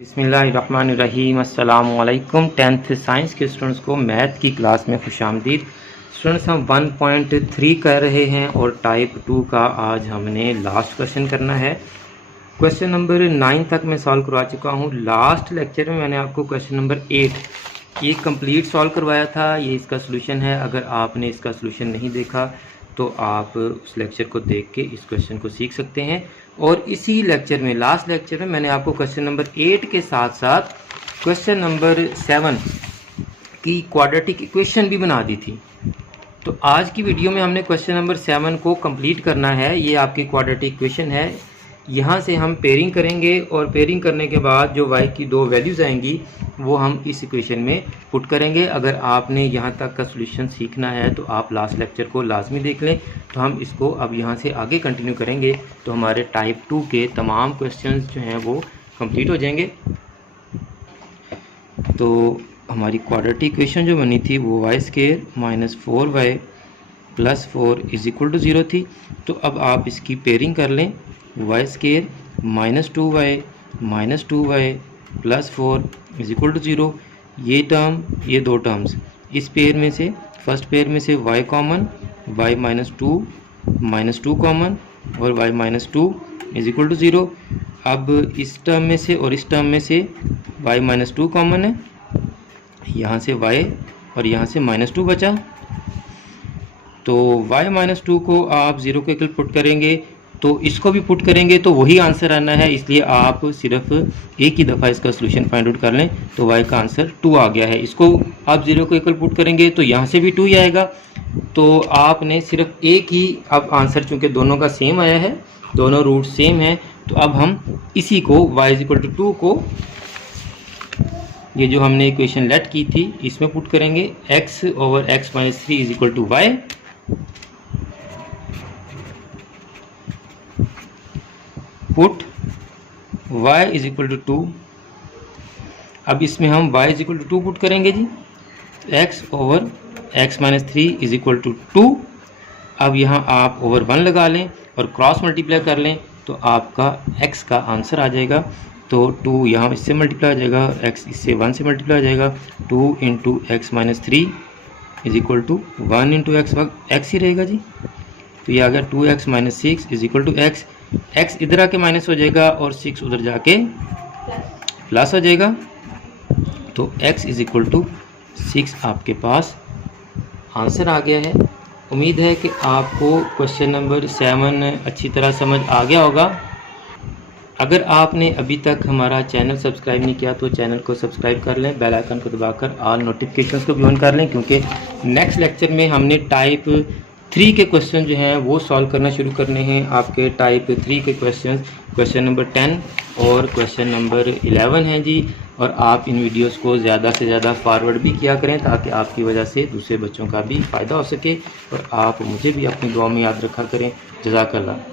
बिस्मिल्लाहिर्रहमानिर्रहीम। अस्सलामु अलैकुम। 10th साइंस के स्टूडेंट्स को मैथ की क्लास में खुशामदीद। स्टूडेंट्स हम 1.3 कर रहे हैं और टाइप 2 का आज हमने लास्ट क्वेश्चन करना है। क्वेश्चन नंबर 9 तक मैं सॉल्व करवा चुका हूँ। लास्ट लेक्चर में मैंने आपको क्वेश्चन नंबर 8 ये कंप्लीट सॉल्व करवाया था। ये इसका सलूशन है। अगर आपने इसका सलूशन नहीं देखा तो आप उस लेक्चर को देख के इस क्वेश्चन को सीख सकते हैं। और इसी लेक्चर में, लास्ट लेक्चर में, मैंने आपको क्वेश्चन नंबर 8 के साथ साथ क्वेश्चन नंबर 7 की क्वाड्रेटिक इक्वेशन भी बना दी थी। तो आज की वीडियो में हमने क्वेश्चन नंबर 7 को कंप्लीट करना है। ये आपकी क्वाड्रेटिक इक्वेशन है। यहाँ से हम पेयरिंग करेंगे और पेयरिंग करने के बाद जो y की दो वैल्यूज़ आएंगी वो हम इस इक्वेशन में पुट करेंगे। अगर आपने यहाँ तक का सॉल्यूशन सीखना है तो आप लास्ट लेक्चर को लाजमी देख लें। तो हम इसको अब यहाँ से आगे कंटिन्यू करेंगे तो हमारे टाइप 2 के तमाम क्वेश्चंस जो हैं वो कंप्लीट हो जाएंगे। तो हमारी क्वाड्रेटिक इक्वेशन जो बनी थी वो y² - 4y + 4 = 0 थी। तो अब आप इसकी पेयरिंग कर लें। y² - 2y - 2y + 4 = 0। ये टर्म, ये दो टर्म्स, इस पेयर में से, फर्स्ट पेयर में से y कॉमन, y - 2 कॉमन और y - 2 = 0। अब इस टर्म में से और इस टर्म में से y - 2 कॉमन है, यहाँ से y और यहाँ से -2 बचा। तो y - 2 को आप 0 के इक्वल पुट करेंगे तो इसको भी पुट करेंगे तो वही आंसर आना है। इसलिए आप सिर्फ एक ही दफ़ा इसका सलूशन फाइंड आउट कर लें तो y का आंसर 2 आ गया है। इसको आप 0 को इक्वल पुट करेंगे तो यहाँ से भी 2 ही आएगा। तो आपने सिर्फ एक ही, अब आंसर चूँकि दोनों का सेम आया है, दोनों रूट सेम है, तो अब हम इसी को y = 2 को, ये जो हमने इक्वेशन लेट की थी, इसमें पुट करेंगे। x/x - 3 = y। Put y = 2। अब इसमें हम y = 2 पुट करेंगे जी। x/x - 3 = 2। अब यहाँ आप ओवर 1 लगा लें और क्रॉस मल्टीप्लाई कर लें तो आपका x का आंसर आ जाएगा। तो 2 यहाँ इससे मल्टीप्लाई हो जाएगा, x इससे 1 से मल्टीप्लाई हो जाएगा। 2 × x - 3 = 1 × x ही रहेगा जी। तो ये आ गया 2x - 6 = x। x इधर आके माइनस हो जाएगा और 6 उधर जाके प्लस हो जाएगा। तो x = 6 आपके पास आंसर आ गया है। उम्मीद है कि आपको क्वेश्चन नंबर 7 अच्छी तरह समझ आ गया होगा। अगर आपने अभी तक हमारा चैनल सब्सक्राइब नहीं किया तो चैनल को सब्सक्राइब कर लें, बेल आइकन को दबाकर ऑल नोटिफिकेशंस को भी ऑन कर लें, क्योंकि नेक्स्ट लेक्चर में हमने टाइप 3 के क्वेश्चन जो हैं वो सॉल्व करना शुरू करने हैं। आपके टाइप 3 के क्वेश्चन नंबर 10 और क्वेश्चन नंबर 11 हैं जी। और आप इन वीडियोस को ज़्यादा से ज़्यादा फॉरवर्ड भी किया करें ताकि आपकी वजह से दूसरे बच्चों का भी फ़ायदा हो सके और आप मुझे भी अपनी दुआ में याद रखा करें। जज़ाकल्लाह।